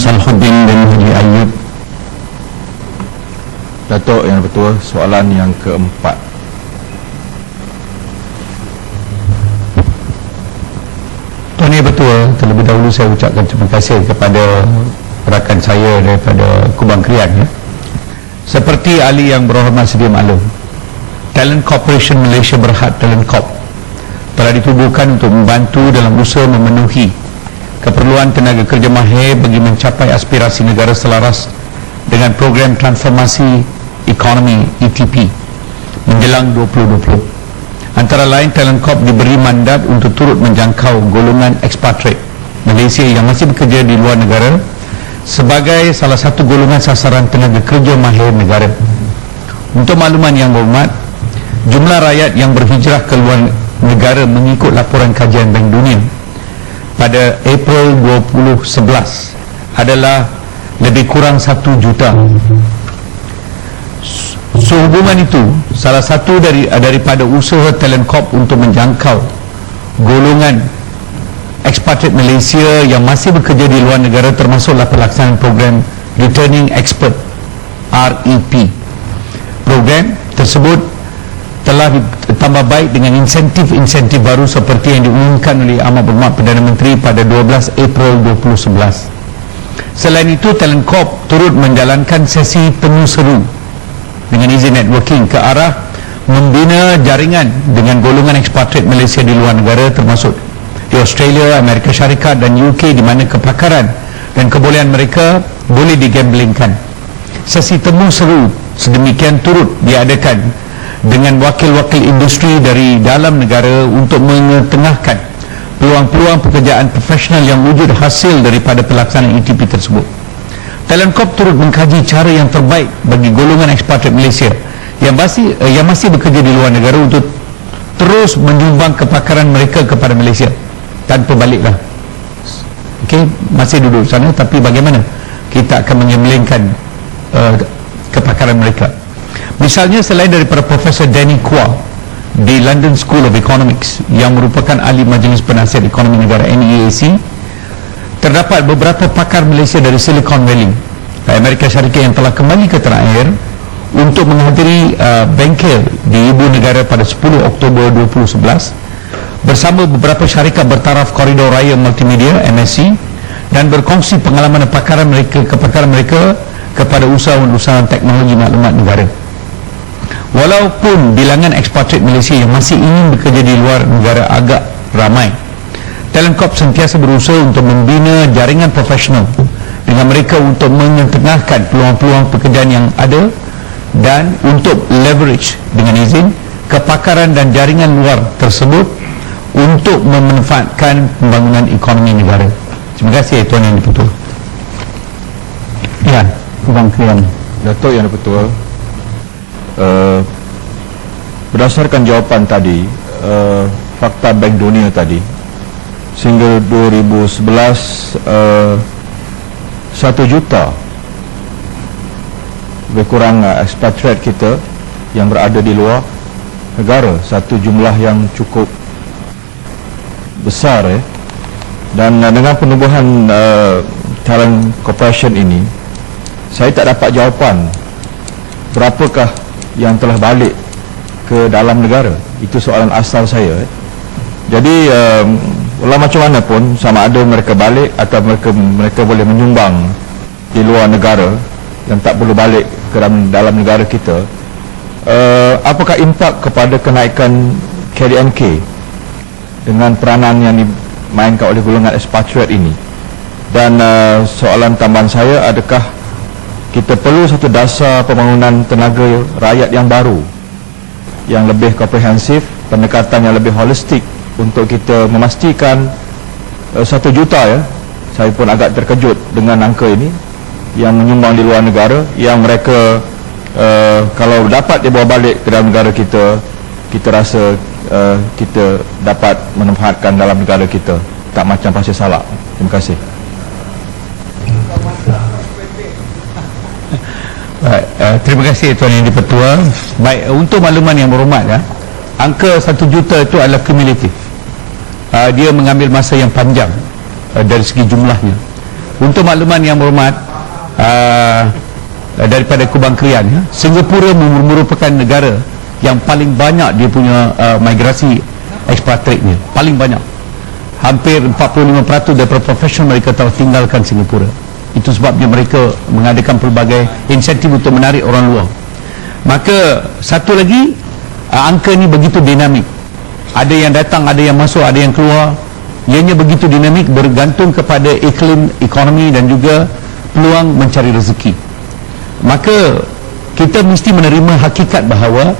Salahuddin dan Haji Ayub. Datuk Yang Betul, soalan yang keempat. Tuan Yang Betul, terlebih dahulu saya ucapkan terima kasih kepada rakan saya daripada Kubang Krian, ya. Seperti ahli yang berhormat sedia maklum, Talent Corporation Malaysia Berhad Talent Corp telah ditubuhkan untuk membantu dalam usaha memenuhi keperluan tenaga kerja mahir bagi mencapai aspirasi negara selaras dengan program transformasi ekonomi ETP menjelang 2020. Antara lain, Talent Corp diberi mandat untuk turut menjangkau golongan expatriate Malaysia yang masih bekerja di luar negara sebagai salah satu golongan sasaran tenaga kerja mahir negara. Untuk makluman yang berhormat, jumlah rakyat yang berhijrah ke luar negara mengikut laporan kajian Bank Dunia pada April 2011 adalah lebih kurang 1 juta. Sehubungan itu, salah satu daripada usaha Talent Corp untuk menjangkau golongan expatriate Malaysia yang masih bekerja di luar negara termasuklah pelaksanaan program Returning Expert REP. Program tersebut telah ditambah baik dengan insentif-insentif baru seperti yang diumumkan oleh Amat Berhormat Perdana Menteri pada 12 April 2011. Selain itu, Talent Corp turut menjalankan sesi temu seru dengan izin networking ke arah membina jaringan dengan golongan ekspatriat Malaysia di luar negara termasuk di Australia, Amerika Syarikat dan UK, di mana kepakaran dan kebolehan mereka boleh digamblingkan. Sesi temu seru sedemikian turut diadakan dengan wakil-wakil industri dari dalam negara untuk mengetengahkan peluang-peluang pekerjaan profesional yang wujud hasil daripada pelaksanaan ETP tersebut. Talent Corp turut mengkaji cara yang terbaik bagi golongan ekspatriat Malaysia yang masih bekerja di luar negara untuk terus menyumbang kepakaran mereka kepada Malaysia tanpa baliklah. Okey, masih duduk sana, tapi bagaimana kita akan mengemblengkan kepakaran mereka. Misalnya, selain daripada Profesor Danny Quah di London School of Economics yang merupakan ahli Majlis Penasihat Ekonomi Negara NEAC, terdapat beberapa pakar Malaysia dari Silicon Valley, Amerika Syarikat yang telah kembali ke tanah air untuk menghadiri bengkel di ibu negara pada 10 Oktober 2011 bersama beberapa syarikat bertaraf Koridor Raya Multimedia MSC dan berkongsi pengalaman dan kepakaran mereka kepada usahawan-usahawan teknologi maklumat negara. Walaupun bilangan ekspatriat Malaysia yang masih ingin bekerja di luar negara agak ramai, Talent Corp sentiasa berusaha untuk membina jaringan profesional dengan mereka untuk mengetengahkan peluang-peluang pekerjaan yang ada dan untuk leverage dengan izin kepakaran dan jaringan luar tersebut untuk memanfaatkan pembangunan ekonomi negara. Terima kasih Tuan Yang Dipertua. Ya, Kubang Krian. Datuk Yang Dipertua, berdasarkan jawapan tadi, fakta Bank Dunia tadi, sehingga 2011 1 juta lebih kurang expatriate kita yang berada di luar negara, satu jumlah yang cukup besar, dan dengan penubuhan Talent Corporation ini, saya tak dapat jawapan berapakah yang telah balik ke dalam negara. Itu soalan asal saya. Jadi walau macam mana pun, sama ada mereka balik atau mereka boleh menyumbang di luar negara yang tak perlu balik ke dalam negara kita, apakah impak kepada kenaikan KDNK dengan peranan yang dimainkan oleh golongan expatriate ini? Dan soalan tambahan saya, adakah kita perlu satu dasar pembangunan tenaga rakyat yang baru, yang lebih komprehensif, pendekatan yang lebih holistik untuk kita memastikan 1 juta, ya, saya pun agak terkejut dengan angka ini, yang menyumbang di luar negara, yang mereka kalau dapat dibawa balik ke dalam negara kita, kita rasa kita dapat memanfaatkan dalam negara kita, tak macam Pasir Salak. Terima kasih. Terima kasih Tuan Yang Dipertua. Baik, untuk makluman yang berhormat, angka 1 juta itu adalah kumulatif. Dia mengambil masa yang panjang dari segi jumlahnya. Untuk makluman yang berhormat, daripada Kubang Krian, ya, Singapura merupakan negara yang paling banyak dia punya migrasi expatriate-nya, paling banyak. Hampir 45% daripada profesional mereka telah tinggalkan Singapura. Itu sebabnya mereka mengadakan pelbagai insentif untuk menarik orang luar. Maka satu lagi, angka ni begitu dinamik. Ada yang datang, ada yang masuk, ada yang keluar. Ianya begitu dinamik, bergantung kepada iklim ekonomi dan juga peluang mencari rezeki. Maka kita mesti menerima hakikat bahawa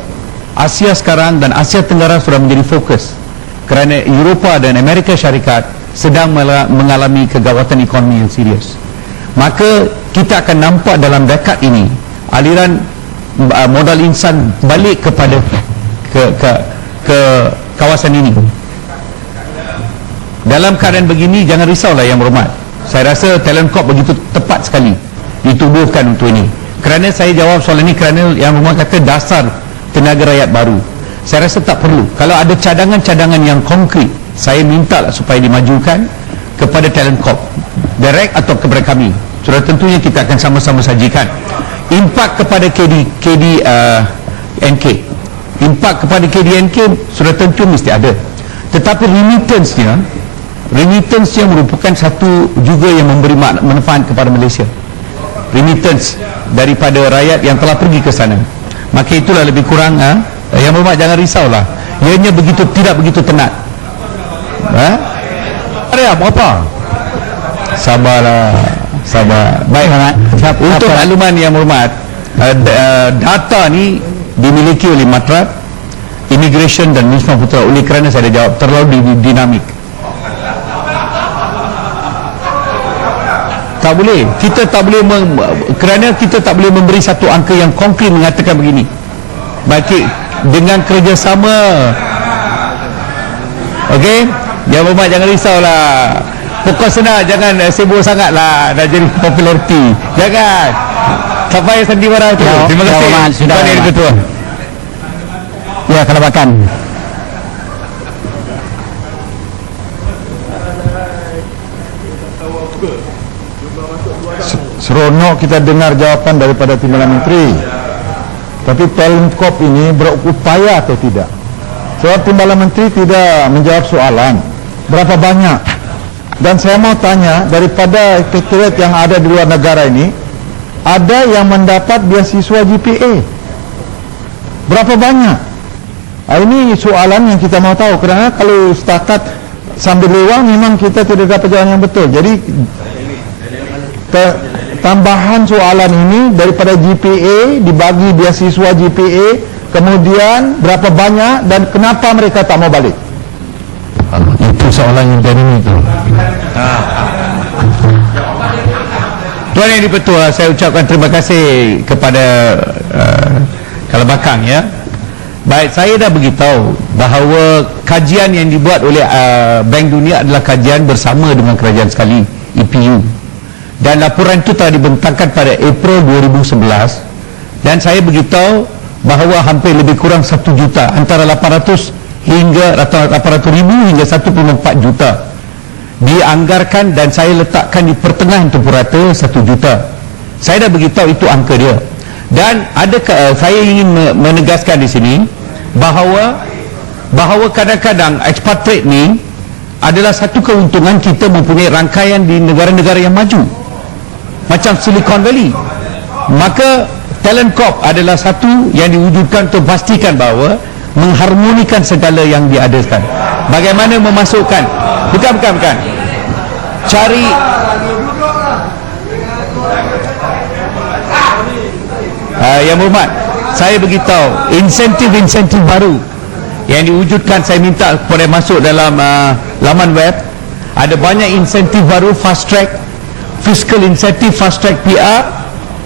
Asia sekarang dan Asia Tenggara sudah menjadi fokus, kerana Eropah dan Amerika Syarikat sedang mengalami kegawatan ekonomi yang serius. Maka kita akan nampak dalam dekad ini aliran modal insan balik kepada ke kawasan ini. Dalam keadaan begini, jangan risaulah yang berhormat. Saya rasa Talent Corp begitu tepat sekali ditubuhkan untuk ini. Kerana saya jawab soalan ini kerana yang berhormat kata dasar tenaga rakyat baru. Saya rasa tak perlu. Kalau ada cadangan-cadangan yang konkret, saya minta supaya dimajukan kepada Talent Corp, direct atau kepada kami. Sudah tentunya kita akan sama-sama sajikan. Impak kepada NK, impak kepada KDNK sudah tentu mesti ada. Tetapi remittance-nya merupakan satu juga yang memberi manfaat kepada Malaysia. Remittance daripada rakyat yang telah pergi ke sana. Maka itulah lebih kurang, yang berhormat jangan risaulah. Ianya begitu, tidak begitu tenat. Ada apa? Sabarlah, sabar. Baik, untuk makluman yang berhormat, data ni dimiliki oleh Matrat, Immigration dan Wisma Putra. Oleh kerana saya dah jawab, terlalu dinamik. Tak boleh, kita tak boleh kerana kita tak boleh memberi satu angka yang konkret mengatakan begini. Baik, dengan kerjasama, okey, yang berhormat jangan risaulah. Pokok senang, jangan sibuk sangatlah dah jadi populariti. Jangan sampai sandiwara itu. Terima kasih. Sudah Tuan Ketua. Ya, kelabakan. Seronok kita dengar jawapan daripada Timbalan Menteri. Tapi Talent Corp ini berupaya atau tidak? Sebab Timbalan Menteri tidak menjawab soalan berapa banyak. Dan saya mau tanya, daripada expatriate yang ada di luar negara ini, ada yang mendapat beasiswa GPA. Berapa banyak? Ini soalan yang kita mau tahu. Kerana kalau setakat sambil lewat, memang kita tidak dapat jawapan yang betul. Jadi tambahan soalan ini, daripada GPA dibagi beasiswa GPA, kemudian berapa banyak dan kenapa mereka tak mau balik? Itu soalan yang dari itu. Tuan Yang di-Pertua, saya ucapkan terima kasih kepada Kalabakang, ya. Baik, saya dah beritahu bahawa kajian yang dibuat oleh Bank Dunia adalah kajian bersama dengan kerajaan sekali, EPU. Dan laporan itu telah dibentangkan pada April 2011, dan saya beritahu bahawa hampir lebih kurang 1 juta, antara 800 hingga 800,000 hingga 1.4 juta dianggarkan, dan saya letakkan di pertengahan tempoh rata 1 juta. Saya dah beritahu itu angka dia. Dan saya ingin menegaskan di sini bahawa kadang-kadang expatriate ni adalah satu keuntungan. Kita mempunyai rangkaian di negara-negara yang maju macam Silicon Valley. Maka Talent Corp adalah satu yang diwujudkan untuk pastikan bahawa mengharmonikan segala yang diadakan. Bagaimana memasukkan, bukan cari yang berhormat, saya beritahu insentif baru yang diwujudkan. Saya minta kepada masuk dalam laman web. Ada banyak insentif baru, fast track fiscal insentif, fast track PR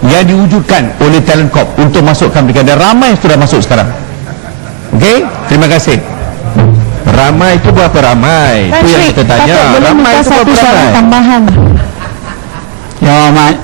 yang diwujudkan oleh Talent Corp untuk masukkan mereka, dan ramai sudah masuk sekarang. Okey, terima kasih. Ramai itu berapa ramai? Itu yang kita tanya. Ramai itu berapa ramai? Tambahan. Ya, Mak.